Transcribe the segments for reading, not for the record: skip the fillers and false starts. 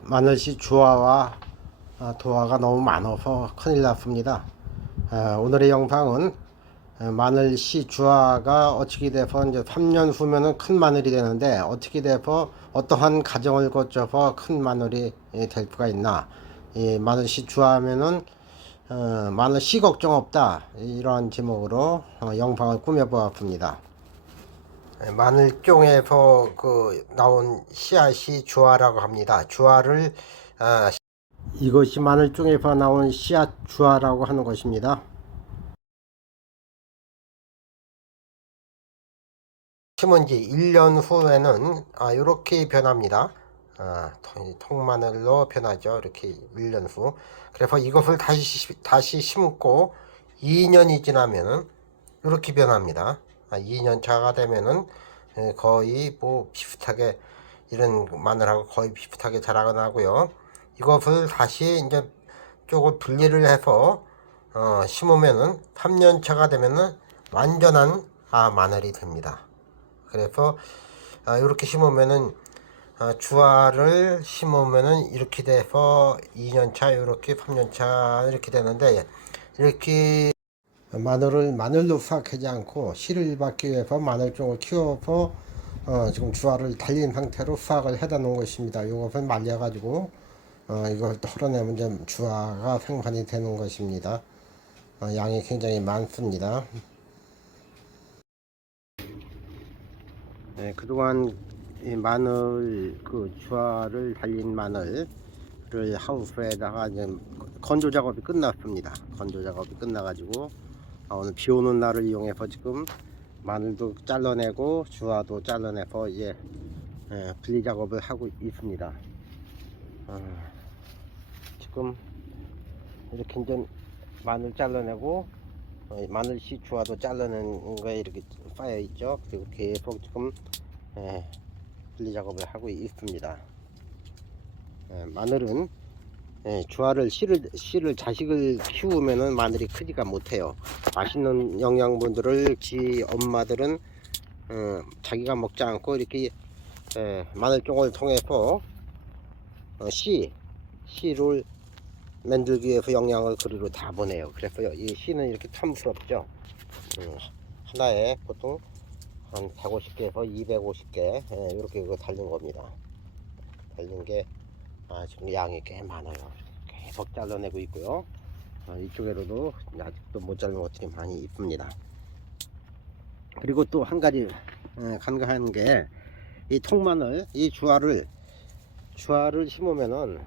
마늘씨 주화와 도화가 너무 많아서 큰일 났습니다. 오늘의 영상은 마늘씨 주화가 어떻게 돼서 이제 3년 후면은 큰 마늘이 되는데 어떻게 돼서 어떠한 과정을 거쳐서 큰 마늘이 될 수가 있나. 이 마늘씨 주화하면은 마늘씨 걱정 없다, 이러한 제목으로 영상을 꾸며보았습니다. 마늘종에서 나온 씨앗이 주화라고 합니다. 주화를 이것이 마늘종에서 나온 씨앗 주화라고 하는 것입니다. 심은 지 1년 후에는 이렇게 변합니다. 통마늘로 변하죠. 이렇게 1년 후. 그래서 이것을 다시 심고 2년이 지나면은 이렇게 변합니다. 2년 차가 되면은 거의 뭐 비슷하게, 이런 마늘하고 거의 비슷하게 자라가 나고요. 이것을 다시 이제 쪽을 분리를 해서 심으면은 3년 차가 되면은 완전한 마늘이 됩니다. 그래서 이렇게 심으면은 주화를 심으면은 이렇게 돼서 2년차, 이렇게 3년차 이렇게 되는데, 이렇게 마늘을 마늘로 수확하지 않고 씨를 받기 위해서 마늘종을 키워서 지금 주화를 달린 상태로 수확을 해다 놓은 것입니다. 이것을 말려 가지고 이걸 털어내면 이제 주화가 생산이 되는 것입니다. 양이 굉장히 많습니다. 네, 그동안 이 마늘 주화를 달린 마늘을 하우스에다가 이제 건조 작업이 끝났습니다. 건조 작업이 끝나가지고 오늘 비 오는 날을 이용해서 지금 마늘도 잘라내고 주화도 잘라내서 이제 분리 작업을 하고 있습니다. 지금 이렇게 이제 마늘 잘라내고 마늘씨 주화도 잘라낸 거에 이렇게 쌓여 있죠. 그리고 계속 지금 분리 작업을 하고 있습니다. 마늘은 주화를 씨를 자식을 키우면은 마늘이 크지가 못해요. 맛있는 영양분들을 지 엄마들은 자기가 먹지 않고 이렇게 마늘종을 통해서 씨를 만들기 위해서 영양을 그리로 다 보내요. 그래서 이 씨는 이렇게 탐스럽죠. 하나에 보통 한 150개에서 250개 이렇게 달린 겁니다. 달린 게 지금 양이 꽤 많아요. 계속 잘라내고 있고요. 이쪽에로도 아직도 못 자른 것들이 많이 있습니다. 그리고 또 한 가지 간과한 게, 이 통마늘, 이 주화를 심으면은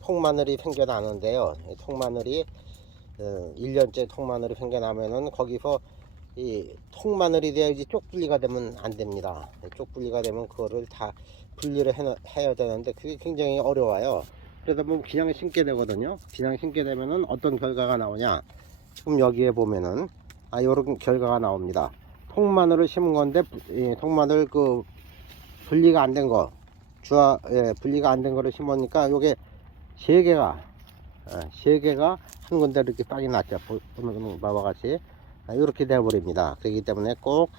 통마늘이 생겨나는데요. 이 통마늘이 1년째 통마늘이 생겨나면은 거기서 이 통마늘이 되어야지 쪽분리가 되면 안 됩니다. 쪽분리가 되면 그거를 다 분리를 해야 되는데 그게 굉장히 어려워요. 그러다 보면 그냥 심게 되거든요. 그냥 심게 되면은 어떤 결과가 나오냐, 지금 여기에 보면은 요런 결과가 나옵니다. 통마늘을 심은 건데 통마늘 분리가 안 된 거, 분리가 안 된 거를 심으니까 요게 세 개가 한 군데 이렇게 빡이 났죠. 보면 바와 같이 이렇게 되어 버립니다. 그렇기 때문에 꼭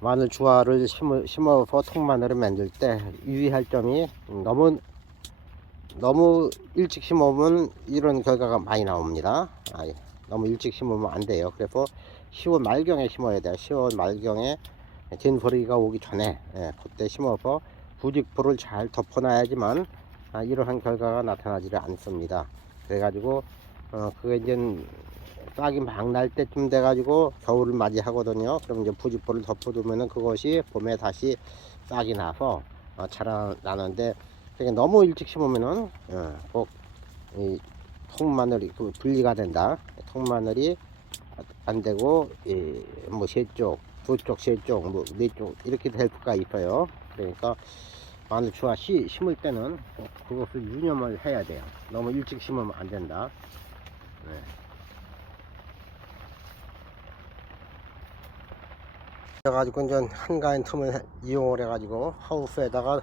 마늘 주화를 심어서 통마늘을 만들 때 유의할 점이, 너무 일찍 심으면 이런 결과가 많이 나옵니다. 너무 일찍 심으면 안 돼요. 그래서 10월 말경에 심어야 돼요. 10월 말경에 된버리기가 오기 전에 그때 심어서 부직포를 잘 덮어놔야지만 이러한 결과가 나타나지를 않습니다. 그래가지고 그게 이제 싹이 막 날 때쯤 돼가지고 겨울을 맞이하거든요. 그럼 이제 부직포를 덮어두면은 그것이 봄에 다시 싹이 나서 자라나는데, 너무 일찍 심으면은 꼭 이 통마늘이 분리가 된다. 통마늘이 안 되고 뭐 세 쪽, 두 쪽, 세 쪽, 뭐 네 쪽 이렇게 될 수가 있어요. 그러니까 마늘 주화 심을 때는 그것을 유념을 해야 돼요. 너무 일찍 심으면 안 된다. 그래가지고 이제 한가한 틈을 이용을 해가지고 하우스에다가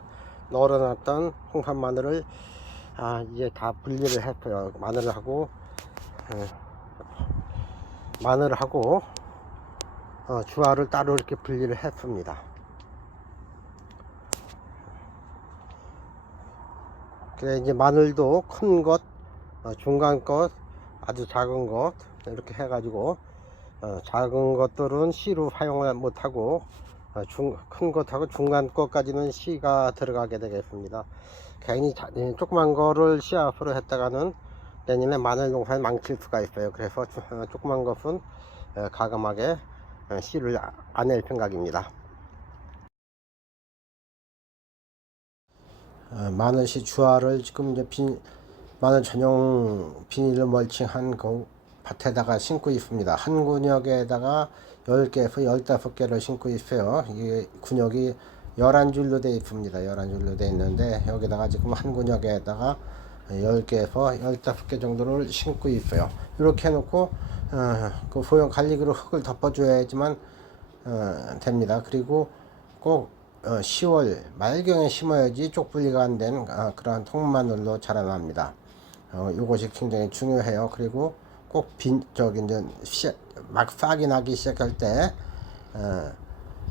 널어놨던 홍산 마늘을 이제 다 분리를 했어요. 마늘하고 주화를 따로 이렇게 분리를 했습니다. 그래 이제 마늘도 큰 것, 중간 것, 아주 작은 것 이렇게 해가지고 작은 것들은 씨로 활용을 못하고 큰 것하고 중간 것까지는 씨가 들어가게 되겠습니다. 괜히 조그만 거를 씨앗으로 했다가는 내년에 마늘 농사를 망칠 수가 있어요. 그래서 조그만 것은 가감하게 씨를 안 낼 생각입니다. 마늘씨 주화를 지금 이제 마늘 전용 비닐로 멀칭한 그 밭에다가 심고 있습니다. 한 군역에다가 10개에서 15개를 심고 있어요. 이게 군역이 11줄로 되어 있습니다. 11줄로 되어 있는데 여기다가 지금 한 군역에다가 10개에서 15개 정도를 심고 있어요. 이렇게 해놓고 그 소형 관리기로 흙을 덮어줘야지만 됩니다. 그리고 꼭 10월 말경에 심어야지 쪽분리가 안 된 그러한 통마늘로 자라납니다. 이것이 굉장히 중요해요. 그리고 꼭 이제 막 싹이 나기 시작할 때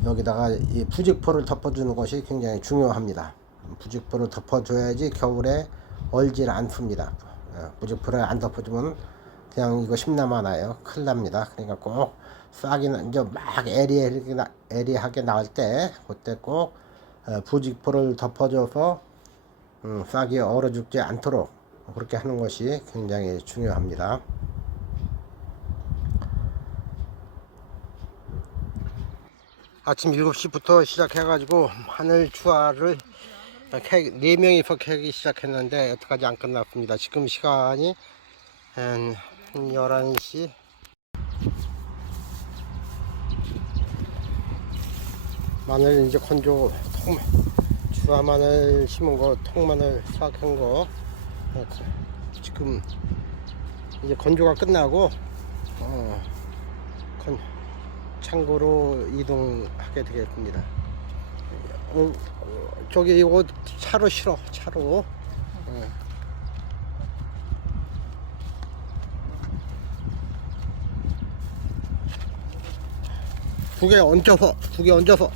여기다가 이 부직포를 덮어주는 것이 굉장히 중요합니다. 부직포를 덮어줘야지 겨울에 얼질 않습니다. 부직포를 안 덮어주면 그냥 이거 심나마 나요. 큰일 납니다. 그러니까 꼭 싹이 이제 막 에리하게 나올 때 그때 꼭 부직포를 덮어줘서 싹이 얼어 죽지 않도록 그렇게 하는 것이 굉장히 중요합니다. 아침 7시부터 시작해가지고 하늘 주화를 4명이서 캐기 시작했는데 여태까지 안 끝났습니다. 지금 시간이 한 11시. 마늘 이제 건조 주화 마늘 심은 거, 통마늘 수확한 거 지금 이제 건조가 끝나고 창고로 이동하게 되겠습니다. 저기 이거 차로 실어, 차로. 두 개 얹어서.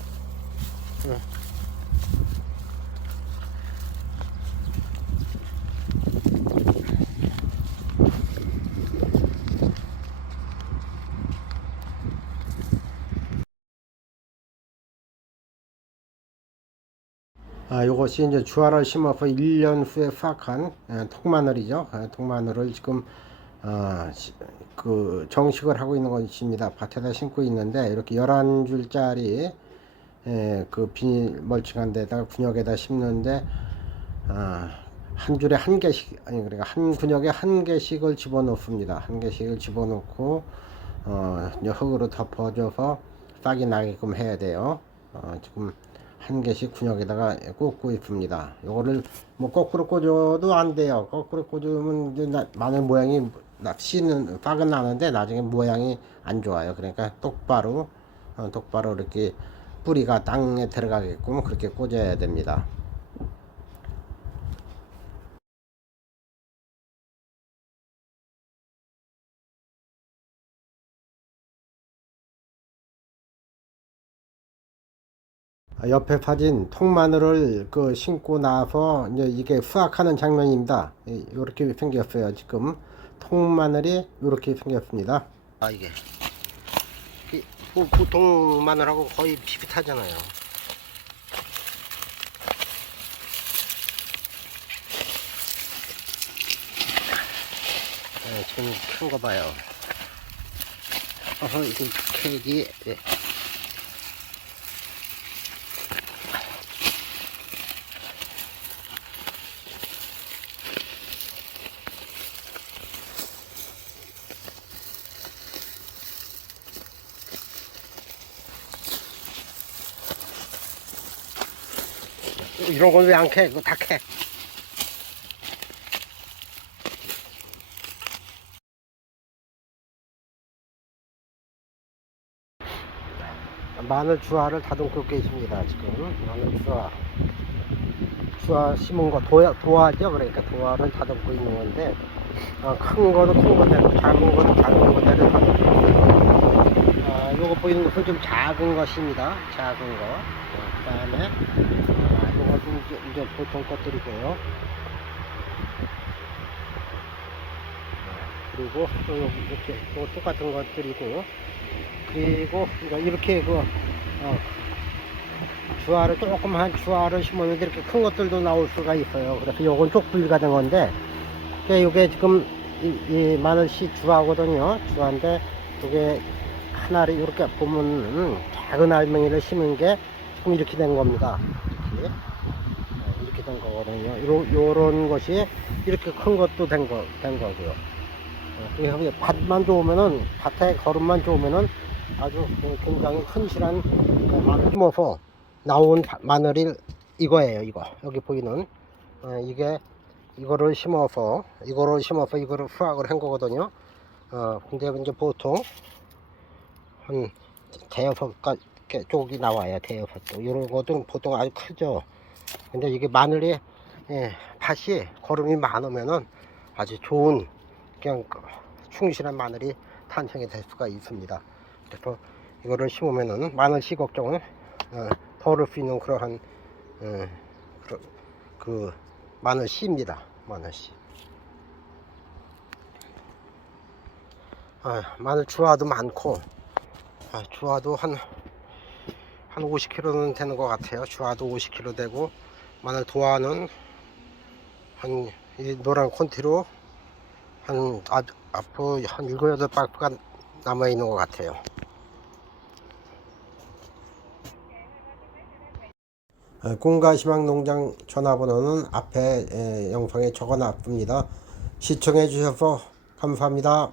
요것이 이제 주화를 심어서 1년 후에 수확한 통마늘이죠. 통마늘을 지금 그 정식을 하고 있는 것입니다. 밭에다 심고 있는데 이렇게 11줄짜리 그 비닐 멀칭한 데다가 군역에다 심는데 한 줄에 한 개씩, 아니 그러니까 한 군역에 한 개씩을 집어넣습니다. 한 개씩을 집어넣고 흙으로 덮어줘서 싹이 나게끔 해야 돼요. 지금 한 개씩 군역에다가 꽂고 있습니다. 요거를 뭐 거꾸로 꽂아도 안 돼요. 거꾸로 꽂으면 이제 마늘 모양이 씨는 싹은 나는데 나중에 모양이 안 좋아요. 그러니까 똑바로 이렇게 뿌리가 땅에 들어가게끔 그렇게 꽂아야 됩니다. 옆에 사진 통마늘을 심고 나서 이제 이게 수확하는 장면입니다. 이렇게 생겼어요. 지금 통마늘이 이렇게 생겼습니다. 이게 보통 마늘하고 거의 비슷하잖아요. 지금 큰 거 봐요. 이거 케이지. 이런 건 왜 안 캐? 이거 다 캐. 마늘 주화를 다듬고 있습니다. 지금 마늘 주화 심은 거 도화죠. 그러니까 도화를 다듬고 있는 건데 큰 거는 큰 거대로, 작은 거는 작은 거대로 다듬고. 요거 보이는 것은 좀 작은 것입니다. 작은 거. 그 다음에 요것은 이제 보통 것들이고요. 그리고 또 이렇게 또 똑같은 것들이고, 그리고 이제 이렇게 주화를 조그만 주화를 심었는데 이렇게 큰 것들도 나올 수가 있어요. 그래서 요건 쪽분리가 된 건데, 요게 지금 이 마늘씨 주화거든요. 주화인데 요게 하나를 이렇게 보면 작은 알맹이를 심은 게 지금 이렇게 된 겁니다. 이렇게 된 거거든요. 요런 것이 이렇게 큰 것도 된 거고요. 그래서 밭만 좋으면은, 밭에 거름만 좋으면은 아주 굉장히 튼실한 마늘 심어서 나온 마늘이 이거예요. 이거 여기 보이는 이거를 심어서 이거를 수확을 한 거거든요. 근데 이제 보통 한 대여섯 쪽이 나와요. 대여섯 쪽. 이런 것들은 보통 아주 크죠. 근데 이게 마늘이 밭이 거름이 많으면은 아주 좋은 그냥 충실한 마늘이 탄생이 될 수가 있습니다. 그래서 이거를 심으면은 마늘씨 걱정을 덜을 수 있는 그러한 그 마늘씨입니다. 마늘씨. 마늘 주화도 많고, 주화도 한 50kg는 되는 것 같아요. 주화도 50kg 되고, 마늘 도화는 이 노란 콘티로 앞으로 한 7, 8박스가 남아 있는 것 같아요. 꿈가시망농장 전화번호는 앞에 영상에 적어 놨습니다. 시청해 주셔서 감사합니다.